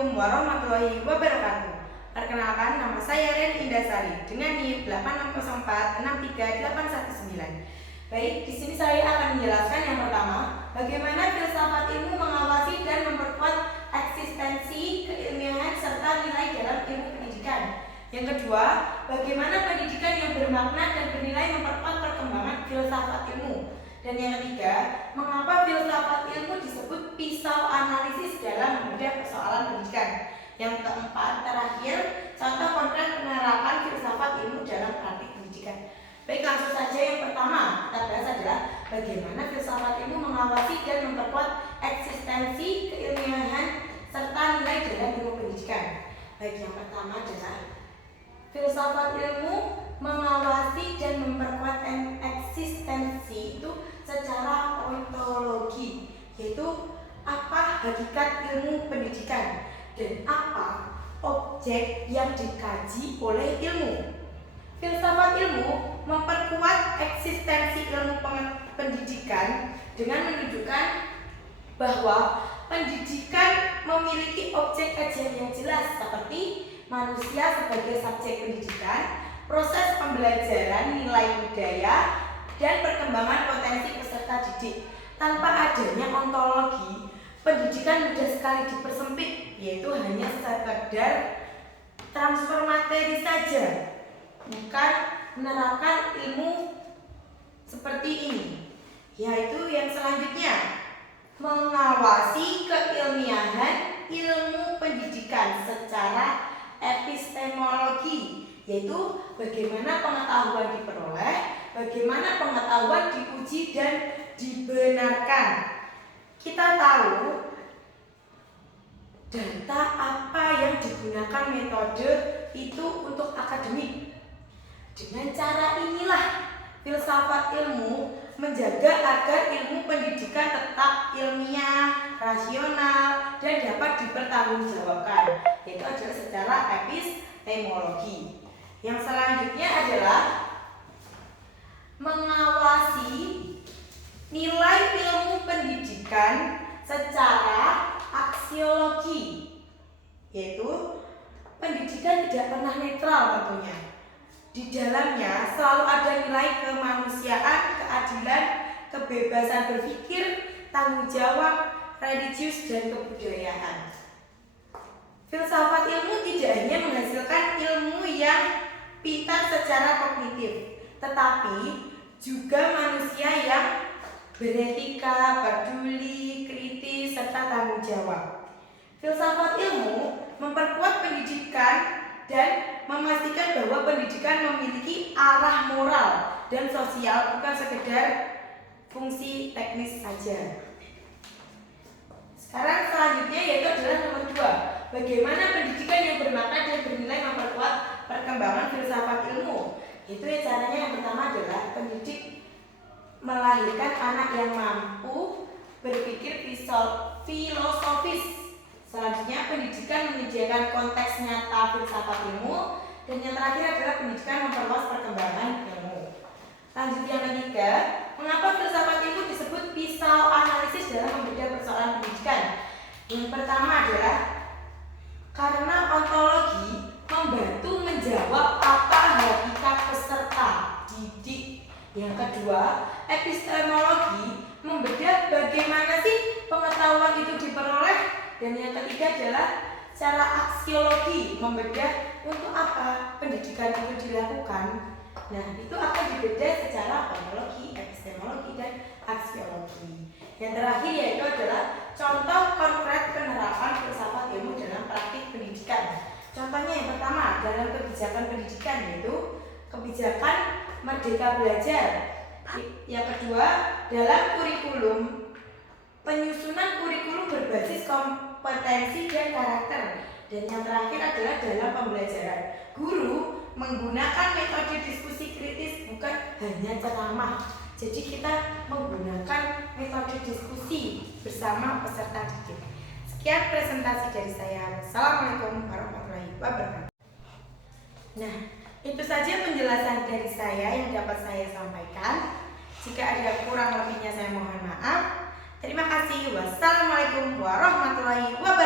Assalamualaikum warahmatullahi wabarakatuh. Perkenalkan, nama saya Ren Indasari dengan NIM 860463819. Baik, di sini saya akan menjelaskan yang pertama, bagaimana filsafat ilmu mengawasi dan memperkuat eksistensi keilmiahan serta nilai dalam ilmu pendidikan. Yang kedua, bagaimana pendidikan yang bermakna dan bernilai memperkuat perkembangan filsafat ilmu. Dan yang ketiga, mengapa filsafat ilmu disebut pisau analisis dalam membedah persoalan pendidikan. Yang keempat, terakhir, contoh konkret penerapan filsafat ilmu dalam praktik pendidikan. Baik, langsung saja yang pertama kita bahas adalah bagaimana filsafat ilmu mengawasi dan memperkuat eksistensi keilmiahan serta nilai dalam ilmu pendidikan. Baik, yang pertama adalah filsafat ilmu mengawasi dan memperkuat eksistensi itu secara ontologi, yaitu apa hakikat ilmu pendidikan dan apa objek yang dikaji oleh ilmu. Filsafat ilmu memperkuat eksistensi ilmu pendidikan dengan menunjukkan bahwa pendidikan memiliki objek kajian yang jelas seperti manusia sebagai subjek pendidikan, proses pembelajaran nilai budaya, dan perkembangan potensi peserta didik. Tanpa adanya ontologi, pendidikan mudah sekali dipersempit, yaitu hanya sekedar transfer materi saja, bukan menerapkan ilmu seperti ini. Yaitu yang selanjutnya, mengawasi keilmiahan ilmu pendidikan secara epistemologi, yaitu bagaimana pengetahuan diperoleh, bagaimana pengetahuan diuji dan dibenarkan. Kita tahu data apa yang digunakan metode itu untuk akademik. Dengan cara inilah filsafat ilmu menjaga agar ilmu pendidikan tetap ilmiah, rasional, dan dapat dipertanggungjawabkan, yaitu adalah secara epistemologi. Yang selanjutnya adalah mengawasi nilai ilmu pendidikan secara aksiologi, yaitu pendidikan tidak pernah netral tentunya. Di dalamnya selalu ada nilai kemanusiaan, keadilan, kebebasan berpikir, tanggung jawab, religius, dan kebudayaan. Filsafat ilmu tidak hanya menghasilkan ilmu yang pintar secara kognitif, tetapi juga manusia yang beretika, peduli, kritis, serta tanggung jawab. Filsafat ilmu memperkuat pendidikan dan memastikan bahwa pendidikan memiliki arah moral dan sosial, bukan sekedar fungsi teknis saja. Sekarang selanjutnya yaitu adalah nomor 2, bagaimana pendidikan yang bermakna dan bernilai memperkuat perkembangan filsafat ilmu. Itu ya caranya. Yang pertama adalah pendidik melahirkan anak yang mampu berpikir filosofis. Selanjutnya, pendidikan menyediakan konteks nyata filsafat ilmu. Dan yang terakhir adalah pendidikan memperluas perkembangan ilmu. Lanjut yang ketiga, mengapa filsafat ilmu disebut pisau analisis dalam membedah persoalan pendidikan? Yang pertama adalah karena ontologi membantu menjawab apa hakikat peserta didik. Yang kedua, epistemologi membedah bagaimana sih pengetahuan itu diperoleh. Dan yang ketiga adalah secara aksiologi, membedah untuk apa pendidikan itu dilakukan. Nah, itu akan dibedah secara ontologi, epistemologi, dan aksiologi. Yang terakhir yaitu adalah contoh konkret penerapan filsafat ilmu dalam praktik pendidikan. Contohnya yang pertama dalam kebijakan pendidikan yaitu kebijakan Merdeka Belajar. Yang kedua dalam kurikulum, penyusunan kurikulum berbasis kompetensi dan karakter. Dan yang terakhir adalah dalam pembelajaran, guru menggunakan metode diskusi kritis, bukan hanya ceramah. Jadi kita menggunakan metode diskusi bersama peserta didik. Sekian presentasi dari saya. Wassalamualaikum warahmatullahi wabarakatuh. Nah, itu saja penjelasan dari saya yang dapat saya sampaikan. Jika ada kurang lebihnya saya mohon maaf. Terima kasih. Wassalamualaikum warahmatullahi wabarakatuh.